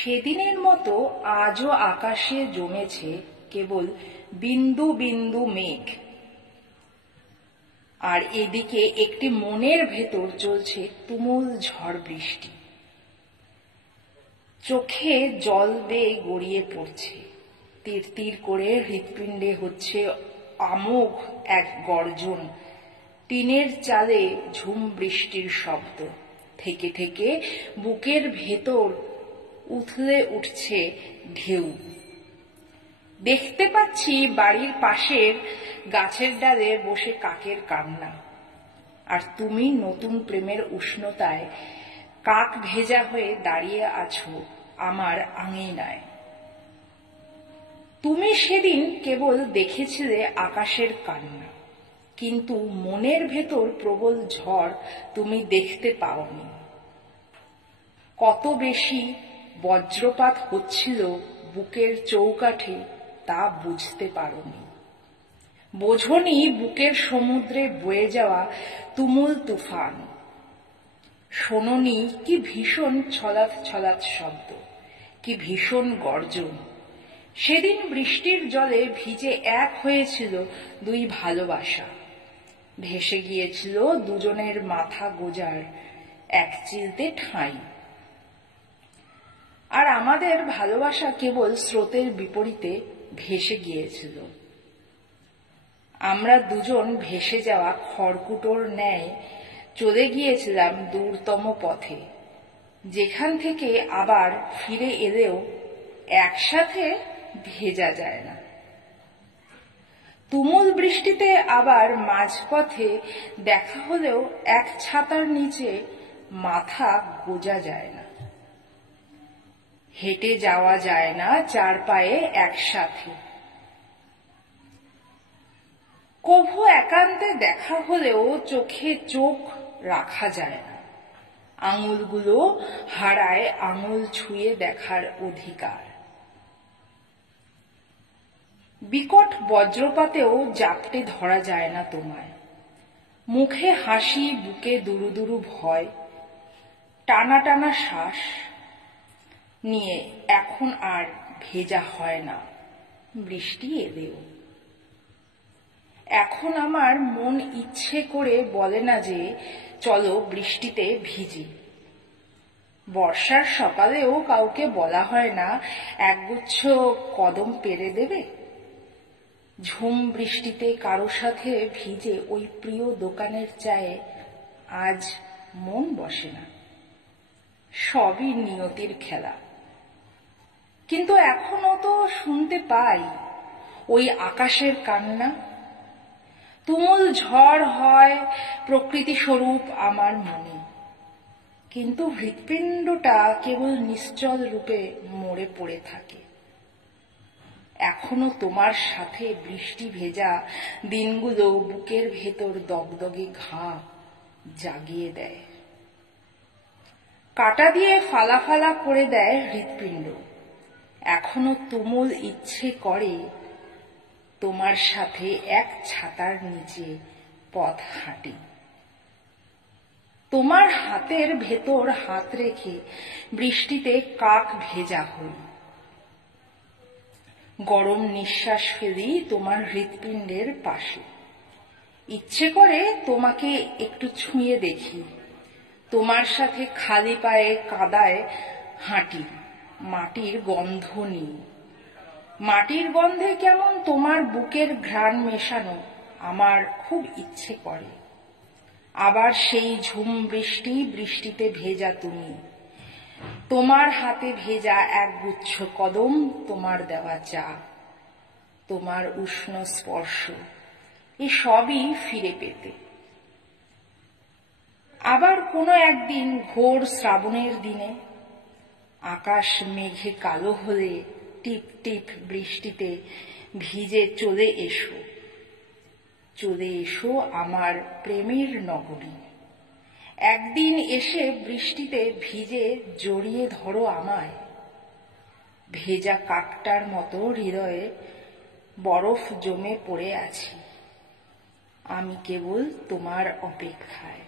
সেদিনের মতো আজও আকাশে জমেছে কেবল বিন্দু বিন্দু মেঘ, আর এদিকে একটি মনের ভেতর চলছে তুমুল ঝড় বৃষ্টি। চোখে জল বেয়ে গড়িয়ে পড়ছে, তীর তীর করে হৃৎপিণ্ডে হচ্ছে আমোঘ এক গর্জন। টিনের চালে ঝুম বৃষ্টির শব্দ, থেকে থেকে বুকের ভেতর উথলে উঠছে ঢেউ। দেখতে পাচ্ছি বাড়ির পাশের গাছের ডালে বসে কাকের কান্না, আর তুমি নতুন প্রেমের উষ্ণতায় কাক ভেজা হয়ে দাঁড়িয়ে আছো আমার আঙিনায়। তুমি সেদিন কেবল দেখেছিলে আকাশের কান্না, কিন্তু মনের ভেতর প্রবল ঝড় তুমি দেখতে পাওনি। কত বেশি বজ্রপাত হচ্ছিল বুকের চৌকাঠে তা বুঝতে পারোনি। বোঝনি বুকের সমুদ্রে বয়ে যাওয়া তুমুল তুফান। শোনোনি কি ভীষণ ছলাৎ ছলাৎ শব্দ, কি ভীষণ গর্জন। সেদিন বৃষ্টির জলে ভিজে এক হয়েছিল দুই ভালোবাসা, ভেসে গিয়েছিল দুজনের মাথা গোজার এক চিলতে ঠাঁই। আর আমাদের ভালোবাসা কেবল স্রোতের বিপরীতে ভেসে গিয়েছিল। আমরা দুজন ভেসে যাওয়া খড়কুটোর ন্যায় চলে গিয়েছিলাম দূরতম পথে, যেখান থেকে আবার ফিরে এলেও একসাথে ভেজা যায় না। তুমুল বৃষ্টিতে আবার মাঝপথে দেখা হলেও এক ছাতার নিচে মাথা গোজা যায় না। হেঁটে যাওয়া যায় না চার পায়ে একসাথে। কভু একান্তে দেখা হলেও চোখে চোখ রাখা যায় না। আঙুলগুলো হারায় আঙুল ছুঁয়ে দেখার অধিকার। বিকট বজ্রপাতেও জাপটে ধরা যায় না তোমায়। মুখে হাসি, বুকে দুরু দুরু ভয়, টানা টানা শ্বাস নিয়ে এখন আর ভেজা হয় না বৃষ্টি এলেও। এখন আমার মন ইচ্ছে করে বলে না যে চলো বৃষ্টিতে ভিজি। বর্ষার সকালেও কাউকে বলা হয় না একগুচ্ছ কদম পেরে দেবে। ঝুম বৃষ্টিতে কারো সাথে ভিজে ওই প্রিয় দোকানের চায়ে আজ মন বসে না। সবই নিয়তির খেলা। কিন্তু এখনো তো শুনতে পাই ওই আকাশের কান্না। তুমুল ঝড় হয় প্রকৃতি স্বরূপ আমার মনে, কিন্তু হৃৎপিণ্ডটা কেবল নিশ্চল রূপে মরে পড়ে থাকে। এখনো তোমার সাথে বৃষ্টি ভেজা দিনগুলো বুকের ভেতর দগদগে ঘা জাগিয়ে দেয়। কাটা দিয়ে ফালা ফালা করে দেয় হৃৎপিণ্ড। এখনো তুমুল ইচ্ছে করে তোমার সাথে এক ছাতার নিচে পথ হাঁটি। তোমার হাতের ভেতর হাত রেখে বৃষ্টিতে কাক ভেজা হই। গরম নিঃশ্বাস ফেলি তোমার হৃৎপিণ্ডের পাশে। ইচ্ছে করে তোমাকে একটু ছুঁয়ে দেখি। তোমার সাথে খালি পায়ে কাদায় হাঁটি, মাটির গন্ধ নিই। মাটির গন্ধে কেমন তোমার বুকের ঘ্রাণ মেশানো আমার খুব ইচ্ছে করে। আবার সেই ঝুম বৃষ্টি, বৃষ্টিতে ভেজা তুমি, তোমার হাতে ভেজা একগুচ্ছ কদম, তোমার দেওয়া চা, তোমার উষ্ণ স্পর্শ, এসবই ফিরে পেতে। আবার কোনো একদিন ঘোর শ্রাবণের দিনে আকাশ মেঘে কালো হলে টিপ টিপ বৃষ্টিতে ভিজে চলে এসো। চলে এসো আমার প্রেমের নগরী। একদিন এসে বৃষ্টিতে ভিজে জড়িয়ে ধরো আমায়। ভেজা কাকটার মতো হৃদয়ে বরফ জমে পড়ে আছি। আমি কেবল তোমার অপেক্ষায়।